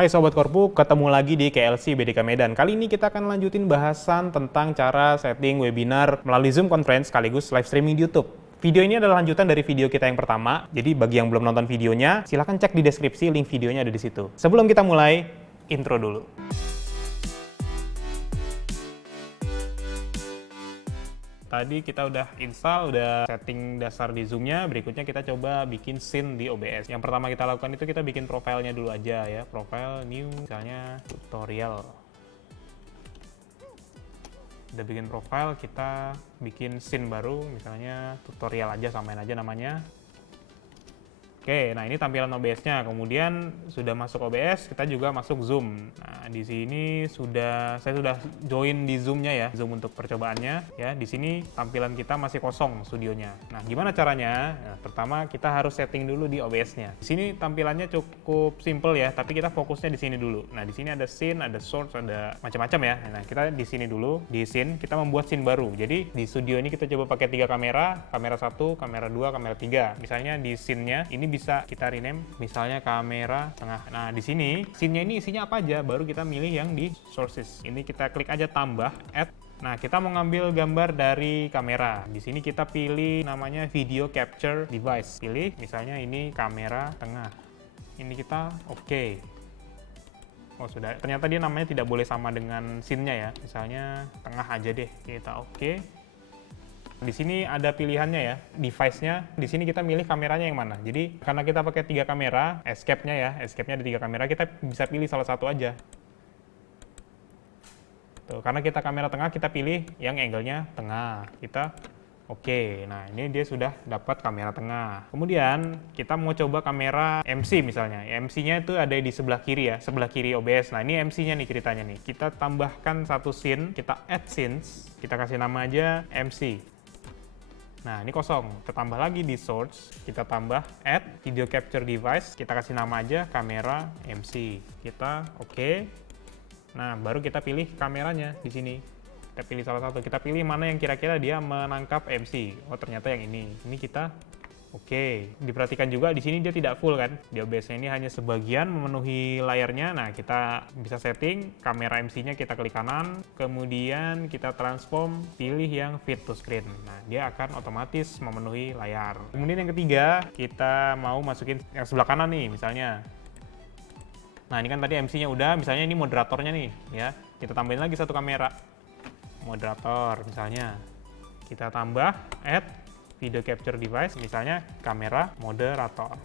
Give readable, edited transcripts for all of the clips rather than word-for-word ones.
Hai Sobat Korpu, ketemu lagi di KLC BDK Medan. Kali ini kita akan lanjutin bahasan tentang cara setting webinar melalui Zoom Conference sekaligus live streaming di YouTube. Video ini adalah lanjutan dari video kita yang pertama, jadi bagi yang belum nonton videonya, silahkan cek di deskripsi, link videonya ada di situ. Sebelum kita mulai, intro dulu. Tadi kita udah install, udah setting dasar di Zoom-nya. Berikutnya kita coba bikin scene di OBS. Yang pertama kita lakukan itu kita bikin profilnya dulu aja ya. Profile, new, misalnya tutorial. Udah bikin profile, kita bikin scene baru, misalnya tutorial aja, samain aja namanya. Oke, nah ini tampilan OBS-nya. Kemudian sudah masuk OBS, kita juga masuk Zoom. Nah, di sini saya sudah join di Zoom-nya ya, Zoom untuk percobaannya. Ya, di sini tampilan kita masih kosong studionya. Nah, gimana caranya? Nah, pertama kita harus setting dulu di OBS-nya. Di sini tampilannya cukup simple ya, tapi kita fokusnya di sini dulu. Nah, di sini ada scene, ada source, ada macam-macam ya. Nah, kita di sini dulu, di scene, kita membuat scene baru. Jadi di studio ini kita coba pakai 3 kamera, kamera 1, kamera 2, kamera 3. Misalnya di scene-nya ini bisa kita rename misalnya kamera tengah. Nah, di sini scene-nya ini isinya apa aja, baru kita milih yang di sources. Ini kita klik aja tambah, add. Nah, kita mau ngambil gambar dari kamera. Di sini kita pilih namanya video capture device. Pilih misalnya ini kamera tengah. Ini kita oke. Oh, sudah. Ternyata dia namanya tidak boleh sama dengan scene-nya ya. Misalnya tengah aja deh. Kita oke. Di sini ada pilihannya ya, device-nya. Di sini kita milih kameranya yang mana. Jadi karena kita pakai 3 kamera, escape-nya ya, escape-nya ada 3 kamera, kita bisa pilih salah satu aja. Tuh, karena kita kamera tengah, kita pilih yang angle-nya tengah. Kita oke. Nah, ini dia sudah dapat kamera tengah. Kemudian kita mau coba kamera MC misalnya. MC-nya itu ada di sebelah kiri ya, sebelah kiri OBS. Nah, ini MC-nya nih ceritanya nih. Kita tambahkan satu scene, kita add scenes, kita kasih nama aja MC. Nah, ini kosong. Kita tambah lagi di source, kita tambah add video capture device, kita kasih nama aja kamera MC. Kita oke. Nah, baru kita pilih kameranya di sini. Kita pilih salah satu. Kita pilih mana yang kira-kira dia menangkap MC. Oh, ternyata yang ini. Ini kita oke. Diperhatikan juga di sini dia tidak full kan. Di OBS-nya ini hanya sebagian memenuhi layarnya. Nah, kita bisa setting kamera MC-nya, kita klik kanan, kemudian kita transform, pilih yang fit to screen. Nah, dia akan otomatis memenuhi layar. Kemudian yang ketiga, kita mau masukin yang sebelah kanan nih, misalnya. Nah, ini kan tadi MC-nya udah, misalnya ini moderatornya nih, ya. Kita tambahin lagi satu kamera. Moderator, misalnya. Kita tambah, add video capture device, misalnya kamera moderator.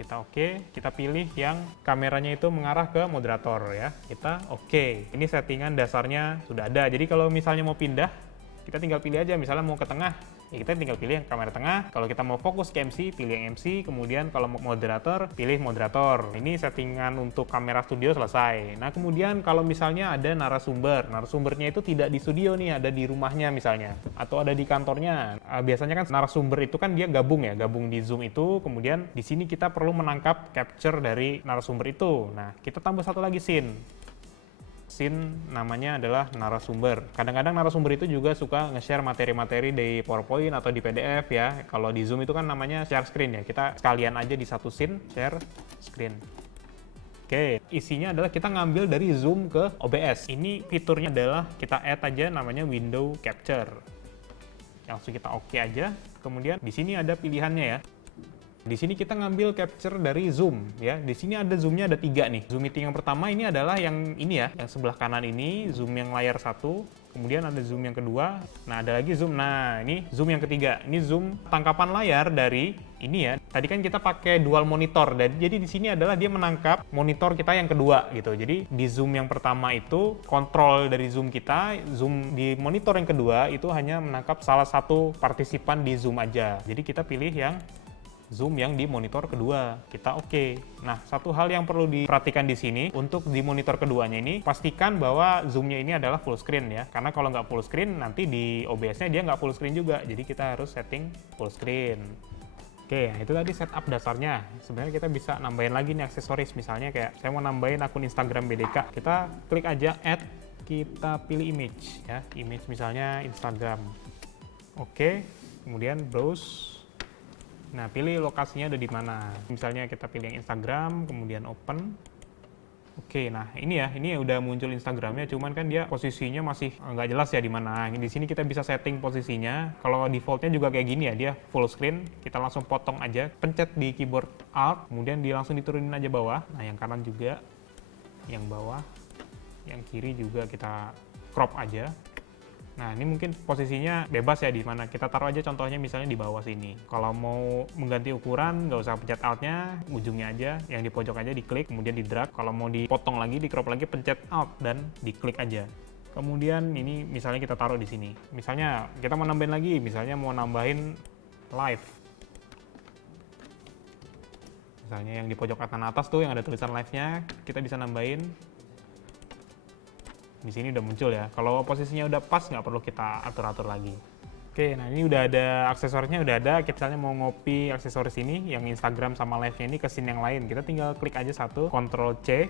Kita oke, kita pilih yang kameranya itu mengarah ke moderator ya. Kita oke. Ini settingan dasarnya sudah ada. Jadi kalau misalnya mau pindah, kita tinggal pilih aja. Misalnya mau ke tengah, ya kita tinggal pilih yang kamera tengah. Kalau kita mau fokus ke MC, pilih yang MC. Kemudian kalau mau moderator, pilih moderator. Ini settingan untuk kamera studio selesai. Nah, kemudian kalau misalnya ada narasumbernya itu tidak di studio nih, ada di rumahnya misalnya, atau ada di kantornya. Biasanya kan narasumber itu kan dia gabung di Zoom itu. Kemudian di sini kita perlu menangkap capture dari narasumber itu. Nah, kita tambah satu lagi scene. Scene namanya adalah narasumber. Kadang-kadang narasumber itu juga suka nge-share materi-materi di PowerPoint atau di PDF ya. Kalau di Zoom itu kan namanya share screen ya. Kita sekalian aja di satu scene, share screen. Oke, isinya adalah kita ngambil dari Zoom ke OBS. Ini fiturnya adalah kita add aja namanya window capture. Langsung kita oke aja. Kemudian di sini ada pilihannya ya. Di sini kita ngambil capture dari Zoom ya. Di sini ada Zoom-nya ada 3 nih. Zoom meeting yang pertama ini adalah yang ini ya, yang sebelah kanan ini, Zoom yang layar 1. Kemudian ada Zoom yang kedua. Nah, ada lagi Zoom. Nah, ini Zoom yang ketiga. Ini Zoom tangkapan layar dari ini ya. Tadi kan kita pakai dual monitor. Jadi di sini adalah dia menangkap monitor kita yang kedua gitu. Jadi di Zoom yang pertama itu kontrol dari Zoom kita, Zoom di monitor yang kedua itu hanya menangkap salah satu partisipan di Zoom aja. Jadi kita pilih yang Zoom yang di monitor kedua, kita oke. Nah, satu hal yang perlu diperhatikan di sini, untuk di monitor keduanya ini, pastikan bahwa Zoom-nya ini adalah full screen ya. Karena kalau nggak full screen, nanti di OBS-nya dia nggak full screen juga. Jadi kita harus setting full screen. Oke, itu tadi setup dasarnya. Sebenarnya kita bisa nambahin lagi nih aksesoris, misalnya kayak saya mau nambahin akun Instagram BDK. Kita klik aja add, kita pilih image ya. Image misalnya Instagram. Oke, kemudian browse. Nah, pilih lokasinya ada di mana. Misalnya kita pilih yang Instagram, kemudian open. Oke, nah ini udah muncul Instagramnya, cuman kan dia posisinya masih nggak jelas ya di mana. Di sini kita bisa setting posisinya. Kalau defaultnya juga kayak gini ya, dia full screen. Kita langsung potong aja, pencet di keyboard Alt, kemudian langsung diturunin aja bawah. Nah, yang kanan juga, yang bawah, yang kiri juga kita crop aja. Nah, ini mungkin posisinya bebas ya di mana. Kita taruh aja contohnya misalnya di bawah sini. Kalau mau mengganti ukuran, nggak usah pencet Alt-nya, ujungnya aja, yang di pojok aja diklik, kemudian di drag. Kalau mau dipotong lagi, di crop lagi, pencet Alt dan diklik aja. Kemudian ini misalnya kita taruh di sini. Misalnya kita mau nambahin lagi, misalnya mau nambahin live. Misalnya yang di pojok kanan atas tuh yang ada tulisan live-nya, kita bisa nambahin. Di sini udah muncul ya. Kalau posisinya udah pas, nggak perlu kita atur-atur lagi. Oke, nah ini udah ada aksesorisnya, udah ada. Kita misalnya mau ngopi aksesoris ini, yang Instagram sama live-nya ini ke scene yang lain. Kita tinggal klik aja satu, Ctrl C.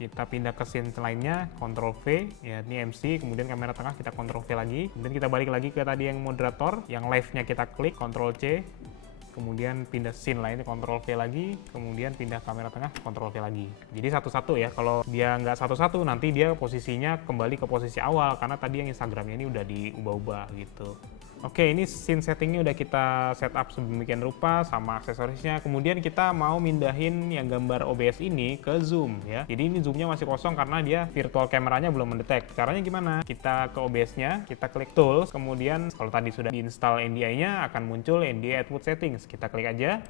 Kita pindah ke scene lainnya, Ctrl V. Ya, ini MC, kemudian kamera tengah kita Ctrl V lagi. Kemudian kita balik lagi ke tadi yang moderator, yang live-nya kita klik, Ctrl C. Kemudian pindah scene lainnya, Ctrl V lagi, kemudian pindah kamera tengah, Ctrl V lagi. Jadi satu-satu ya, kalau dia nggak satu-satu nanti dia posisinya kembali ke posisi awal, karena tadi yang Instagramnya ini udah diubah-ubah gitu. Oke, ini scene settingnya udah kita setup sedemikian rupa sama aksesorisnya. Kemudian kita mau mindahin yang gambar OBS ini ke zoom ya. Jadi ini zoomnya masih kosong karena dia virtual kameranya belum mendetek. Caranya gimana? Kita ke OBS-nya, kita klik Tools, kemudian kalau tadi sudah diinstal NDI-nya akan muncul NDI Output Settings. Kita klik aja.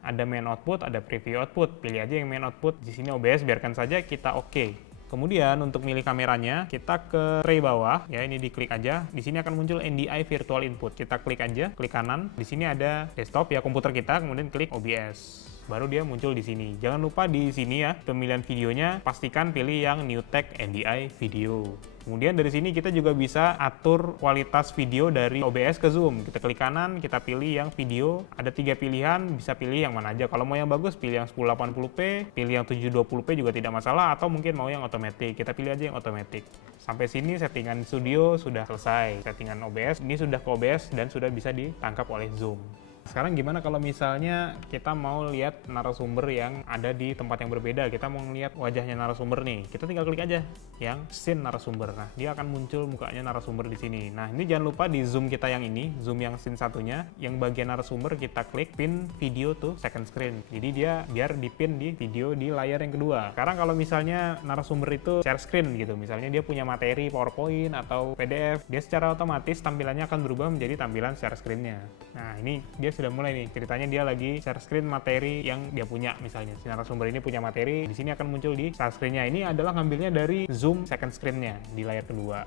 Ada main output, ada preview output. Pilih aja yang main output. Di sini OBS biarkan saja, kita oke. Kemudian untuk milih kameranya, kita ke tray bawah, ya ini diklik aja. Di sini akan muncul NDI Virtual Input. Kita klik aja, klik kanan. Di sini ada desktop ya komputer kita, kemudian klik OBS. Baru dia muncul di sini. Jangan lupa di sini ya, pemilihan videonya pastikan pilih yang New Tech NDI Video. Kemudian dari sini kita juga bisa atur kualitas video dari OBS ke zoom. Kita klik kanan, kita pilih yang video. Ada 3 pilihan, bisa pilih yang mana aja. Kalau mau yang bagus, pilih yang 1080p, pilih yang 720p juga tidak masalah, atau mungkin mau yang otomatis. Kita pilih aja yang otomatis. Sampai sini settingan studio sudah selesai. Settingan OBS, ini sudah ke OBS dan sudah bisa ditangkap oleh zoom. Sekarang gimana kalau misalnya kita mau lihat narasumber yang ada di tempat yang berbeda, kita mau lihat wajahnya narasumber nih, kita tinggal klik aja yang scene narasumber. Nah, dia akan muncul mukanya narasumber di sini. Nah, ini jangan lupa di zoom kita yang ini, zoom yang scene satunya, yang bagian narasumber kita klik pin video to second screen. Jadi dia biar dipin di video di layar yang kedua. Sekarang kalau misalnya narasumber itu share screen gitu, misalnya dia punya materi PowerPoint atau PDF, dia secara otomatis tampilannya akan berubah menjadi tampilan share screen-nya. Nah, ini dia sudah mulai nih, ceritanya dia lagi share screen materi yang dia punya, misalnya si narasumber ini punya materi, di sini akan muncul di share screen-nya. Ini adalah ngambilnya dari zoom second screen-nya di layar kedua.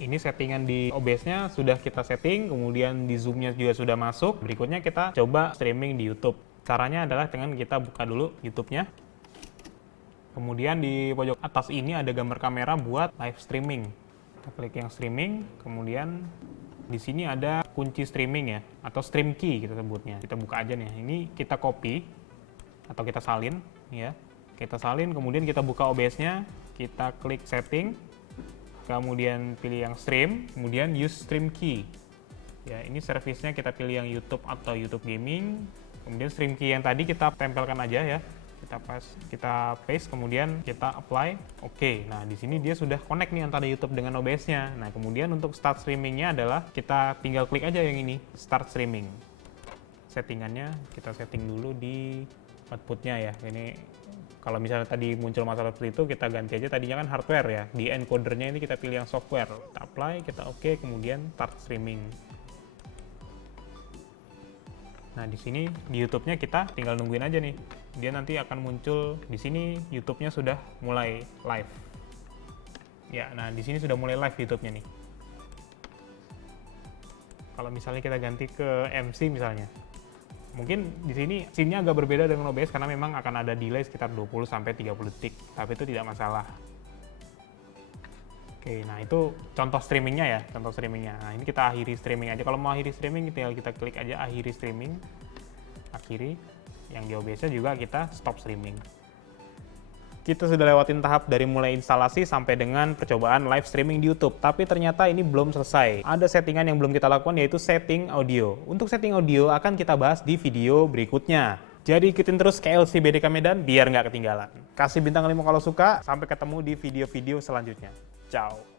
Ini settingan di OBS-nya sudah kita setting, kemudian di zoom-nya juga sudah masuk. Berikutnya kita coba streaming di YouTube. Caranya adalah dengan kita buka dulu YouTube-nya. Kemudian di pojok atas ini ada gambar kamera buat live streaming. Kita klik yang streaming, kemudian di sini ada kunci streaming ya, atau stream key kita sebutnya. Kita buka aja nih. Ini kita copy atau kita salin ya. Kita salin, kemudian kita buka OBS-nya, kita klik setting, kemudian pilih yang stream, kemudian use stream key. Ya, ini servisnya kita pilih yang YouTube atau YouTube Gaming. Kemudian stream key yang tadi kita tempelkan aja ya. Kita paste, kemudian kita apply. Oke, nah di sini dia sudah connect nih antara YouTube dengan OBS-nya. Nah, kemudian untuk start streaming-nya adalah kita tinggal klik aja yang ini, start streaming. Settingannya kita setting dulu di output-nya ya. Ini kalau misalnya tadi muncul masalah seperti itu, kita ganti aja, tadinya kan hardware ya. Di encoder-nya ini kita pilih yang software. Kita apply, kita oke, kemudian start streaming. Nah, di sini di YouTube-nya kita tinggal nungguin aja nih. Dia nanti akan muncul di sini, YouTube-nya sudah mulai live. Ya, nah di sini sudah mulai live YouTube-nya nih. Kalau misalnya kita ganti ke MC misalnya, mungkin di sini scene-nya agak berbeda dengan OBS karena memang akan ada delay sekitar 20-30 detik, tapi itu tidak masalah. Oke, nah itu contoh streamingnya ya, contoh streamingnya. Nah ini kita akhiri streaming aja. Kalau mau akhiri streaming, tinggal kita klik aja akhiri streaming, akhiri. Yang di OBS-nya juga kita stop streaming. Kita sudah lewatin tahap dari mulai instalasi sampai dengan percobaan live streaming di YouTube. Tapi ternyata ini belum selesai. Ada settingan yang belum kita lakukan, yaitu setting audio. Untuk setting audio akan kita bahas di video berikutnya. Jadi ikutin terus KLC BDK Medan biar nggak ketinggalan. Kasih bintang 5 kalau suka, sampai ketemu di video-video selanjutnya. Ciao!